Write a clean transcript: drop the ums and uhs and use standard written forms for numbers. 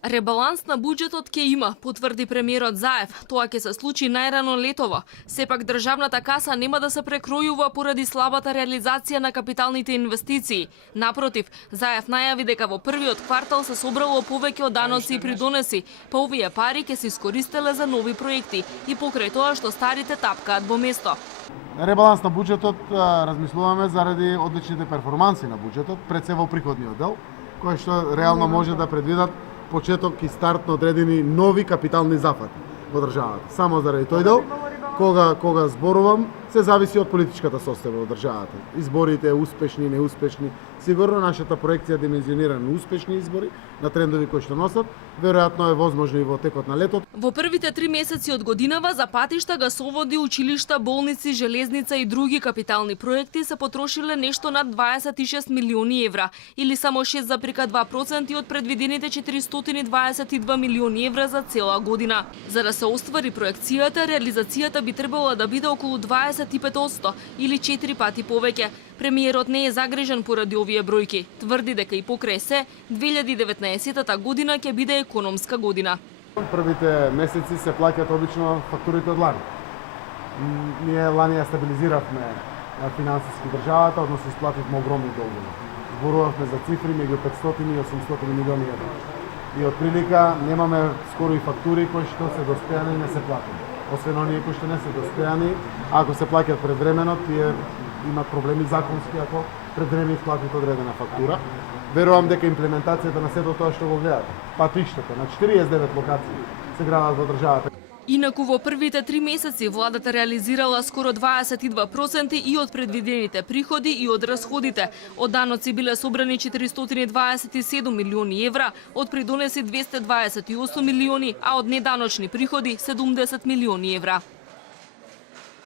Ребаланс на буџетот ќе има, потврди премиерот Заев. Тоа ќе се случи најрано летово. Сепак државната каса нема да се прекројува поради слабата реализација на капиталните инвестиции. Напротив, Заев најави дека во првиот квартал се собрало повеќе од даноци и придонеси, па овие пари ќе се искористеле за нови проекти и покрај тоа што старите тапкаат во место. Ребаланс на буџетот размислуваме заради одличните перформанси на буџетот, пред се во приходниот дел, кој што реално може да предвидат почеток и старт на одредени нови капитални зафати во државата. Само заради тој дел, кога зборувам, се зависи од политичката состојба во државата. Изборите успешни, неуспешни, сигурно нашата проекција димензионира на успешни избори, на трендови кои што носат, веројатно е возможно и во текот на летот. Во првите 3 месеци од годинава за патишта, гасоводи, училишта, болници, железница и други капитални проекти се потрошиле нешто над 26 милиони евра, или само 6,2% од предвидените 422 милиони евра за цела година. За да се оствари проекцијата, реализацијата би требало да биде околу 25% или 4 пати повеќе. Премиерот не е загрижен поради овие бројки. Тврди дека и покрај се, 2019 година ќе биде економска година. Првите месеци се плаќаат обично фактурите од лани. Ние лани ја стабилизиравме финансиски државата, односно исплативме огромни долгови. Зборувавме за цифри меѓу 500 и 800 милиони евра. И од прилика немаме скоро и фактури кои што се достојани и не се платени. Освен оние кои што не се достојани, ако се плаќаат предвремено, тие имат проблеми законски ако предвремено исплатите одредена фактура. Верувам дека имплементацијата на сето тоа што го гледате, патиштата на 49 локации се градат во државата. Инаку во првите 3 месеци владата реализирала скоро 22% и од предвидените приходи и од расходите. Од даноци биле собрани 427 милиони евра, од придонеси 228 милиони, а од неданочни приходи 70 милиони евра.